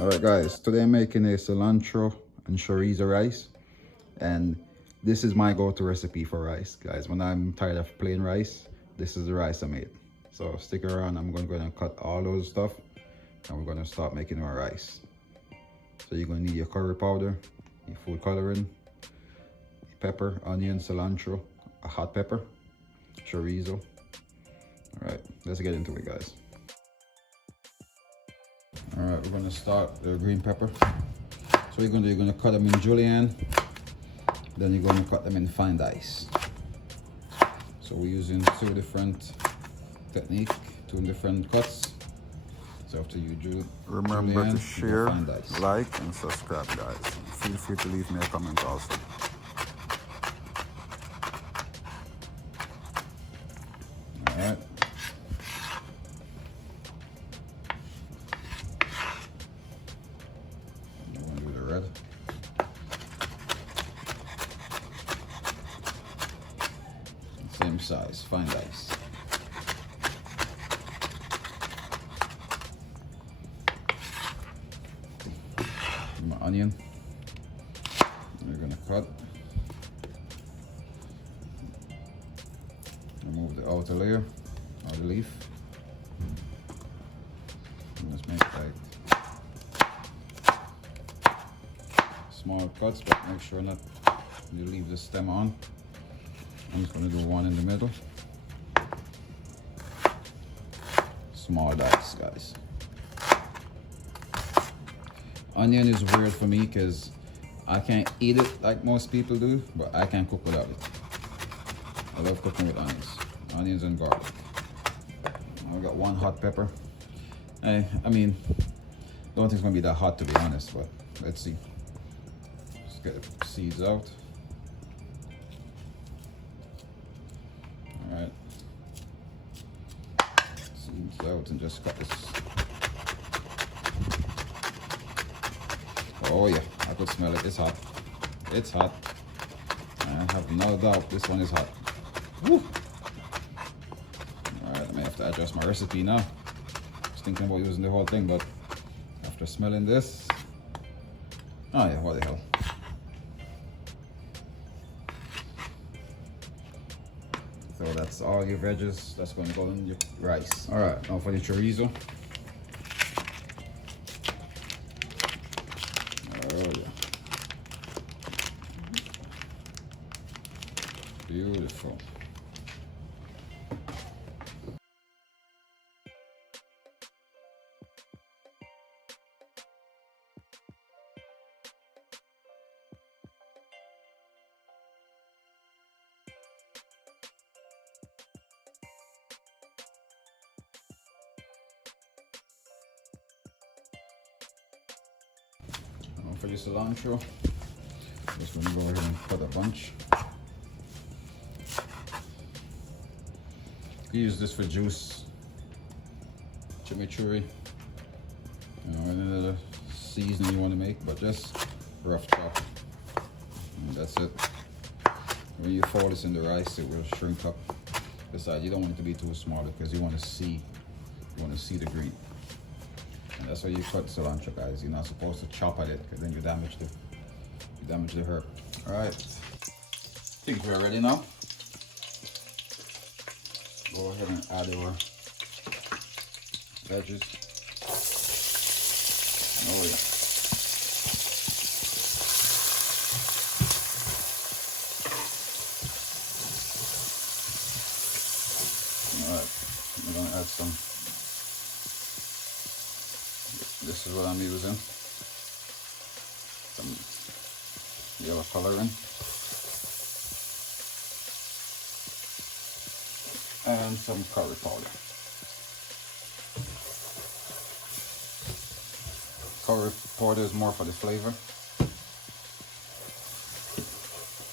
Alright guys, today I'm making a cilantro and chorizo rice, and this is my go-to recipe for rice, guys. When I'm tired of plain rice, this is the rice I made. So stick around, I'm going to go and cut all those stuff and we're going to start making our rice. So you're going to need your curry powder, your food coloring, pepper, onion, cilantro, a hot pepper, chorizo. Alright, let's get into it, guys. Alright, we're gonna start the green pepper. So you're gonna cut them in julienne, then you're gonna cut them in fine dice. So we're using two different techniques, two different cuts. So after you do remember julienne, to share, fine dice. like, and subscribe, guys. Feel free to leave me a comment also. Alright. Red. Same size, fine dice. My onion. We're gonna cut. Remove the outer layer, outer leaf. And let's make like small cuts, but make sure not you leave the stem on. I'm just going to do one in the middle. Small dice, guys. Onion is weird for me because I can't eat it like most people do, but I can cook without it. I love cooking with onions and garlic. I've got one hot pepper. I mean, don't think it's going to be that hot, to be honest, but let's see. Get the seeds out. All right, seeds out, and just cut this. Oh yeah, I could smell it. It's hot. It's hot. I have no doubt this one is hot. Woo. All right, I may have to adjust my recipe now. I was thinking about using the whole thing, but after smelling this, oh yeah, what the hell. So that's all your veggies. That's going to go in your rice. All right, now for the chorizo. Oh yeah. Beautiful. For the cilantro, just going to go ahead and cut a bunch. You use this for juice, chimichurri, any other seasoning you want to make, but just rough chop. And that's it. When you fold this in the rice, it will shrink up. Besides, you don't want it to be too small because you want to see the green. And that's why you cut cilantro, guys. You're not supposed to chop at it because then you damage the herb. All right, I think we're ready now. Go ahead and add our veggies. Oh yeah. All right, we're gonna add some. This is what I'm using. Some yellow coloring. And some curry powder. Curry powder is more for the flavor.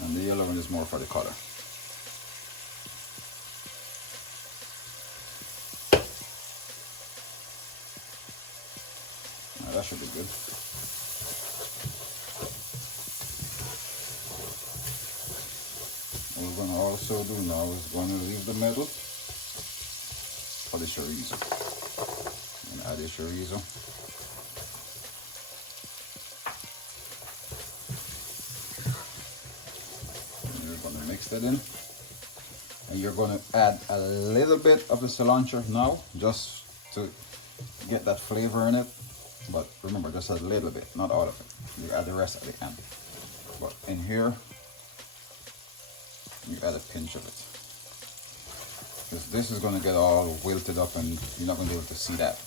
And the yellow one is more for the color. Now that should be good. What we're going to also do now is going to leave the middle for the chorizo. I'm going to add the chorizo. Gonna mix that in. And you're gonna add a little bit of the cilantro now, just to get that flavor in it. But remember, just a little bit, not all of it. You add the rest at the end. But in here, you add a pinch of it. Because this is gonna get all wilted up and you're not gonna be able to see that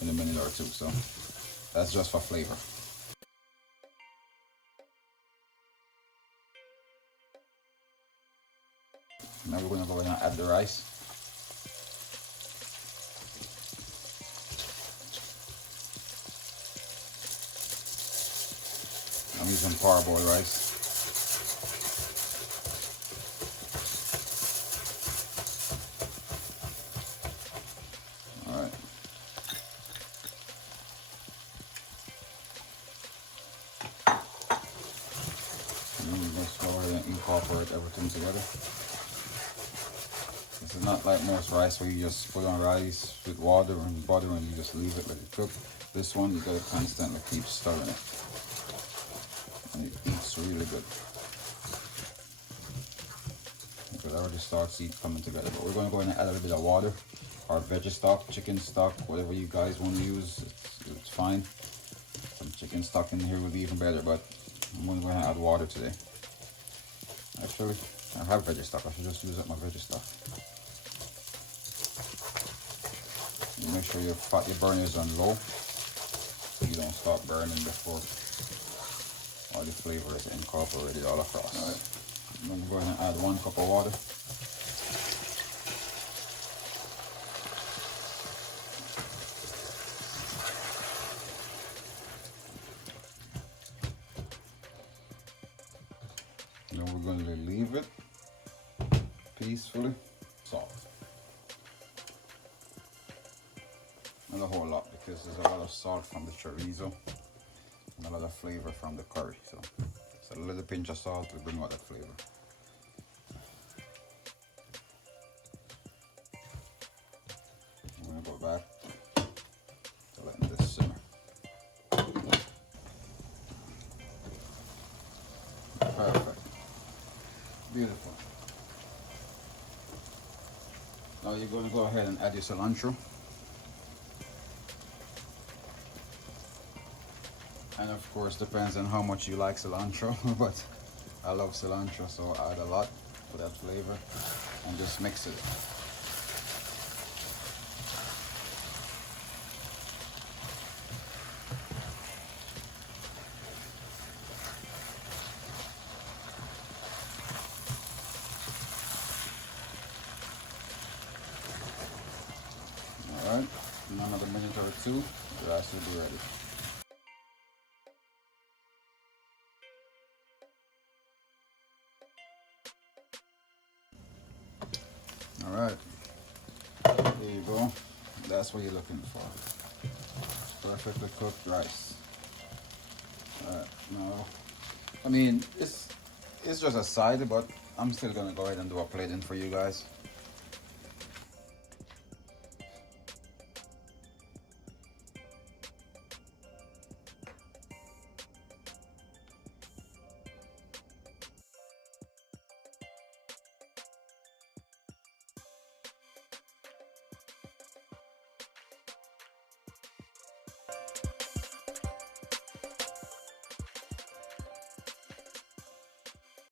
in a minute or two. So that's just for flavor. Now we're gonna go ahead and add the rice. I'm using parboiled rice. All right. And then we're just go ahead and incorporate everything together. This is not like most rice where you just put on rice with water and butter and you just leave it let it cook. This one you gotta constantly keep stirring it. And it eats really good. Because I already starts coming together. But we're gonna go in and add a little bit of water, or veggie stock, chicken stock, whatever you guys want to use. It's fine. Some chicken stock in here would be even better, but I'm gonna go ahead and add water today. Actually, I have veggie stock. I should just use up my veggie stock. You make sure your burners on low, so you don't start burning before all the flavor is incorporated all across. All right. I'm going to go ahead and add 1 cup of water. Then we're going to leave it peacefully. Salt. Not a whole lot because there's a lot of salt from the chorizo and a lot of flavor from the curry. So a little pinch of salt will bring out that flavor. I'm going to go back to letting this simmer. Perfect. Beautiful. Now you're going to go ahead and add your cilantro. And of course, depends on how much you like cilantro, but I love cilantro, so I add a lot for that flavor and just mix it. All right, in another minute or two, the rice will be ready. All right, there you go. That's what you're looking for. Perfectly cooked rice. All right, now, I mean, it's just a side, but I'm still gonna go ahead and do a plating for you guys.